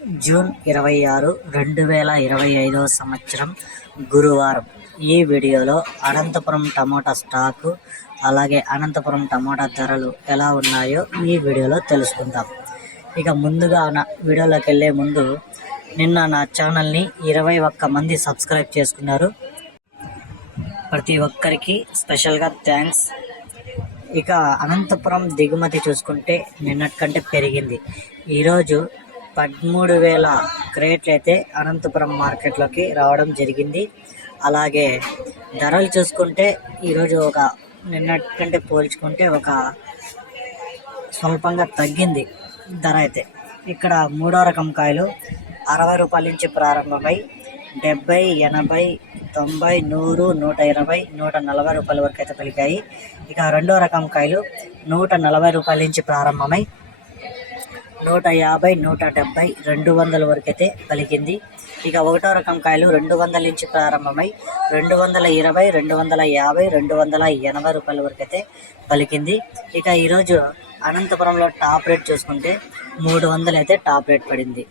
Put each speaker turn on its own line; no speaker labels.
June ఇరవై ఆరు రెండు వేల ఇరవై ఐదవ సంవత్సరం గురువారం. ఈ వీడియోలో అనంతపురం టమోటా స్టాకు అలాగే అనంతపురం టమోటా ధరలు ఎలా ఉన్నాయో ఈ వీడియోలో తెలుసుకుందాం. ఇక ముందుగా నా వీడియోలోకి వెళ్ళే ముందు నిన్న నా ఛానల్ని ఇరవై ఒక్క మంది సబ్స్క్రైబ్ చేసుకున్నారు. ప్రతి ఒక్కరికి స్పెషల్గా థ్యాంక్స్. ఇక అనంతపురం దిగుమతి చూసుకుంటే నిన్నటి కంటే పెరిగింది. ఈరోజు పదమూడు వేల క్రేట్లు అయితే అనంతపురం మార్కెట్లోకి రావడం జరిగింది. అలాగే ధరలు చూసుకుంటే ఈరోజు ఒక నిన్నటి కంటే పోల్చుకుంటే ఒక స్వల్పంగా తగ్గింది ధర అయితే. ఇక్కడ మూడో రకం కాయలు అరవై రూపాయల నుంచి ప్రారంభమై డెబ్బై ఎనభై తొంభై నూరు నూట ఇరవై నూట నలభై రూపాయల వరకు అయితే పలికాయి ఇక రెండో రకం కాయలు నూట నలభై రూపాయల నుంచి ప్రారంభమై నూట యాభై నూట డెబ్బై రెండు వందల వరకు అయితే పలికింది. ఇక ఒకటో రకం కాయలు రెండు వందల నుంచి ప్రారంభమై రెండు వందల ఇరవై రెండు వందల యాభై రెండు వందల ఎనభై రూపాయల వరకు అయితే పలికింది. ఇక ఈరోజు అనంతపురంలో టాప్ రేట్ చూసుకుంటే మూడు వందలు అయితే టాప్ రేట్ పడింది.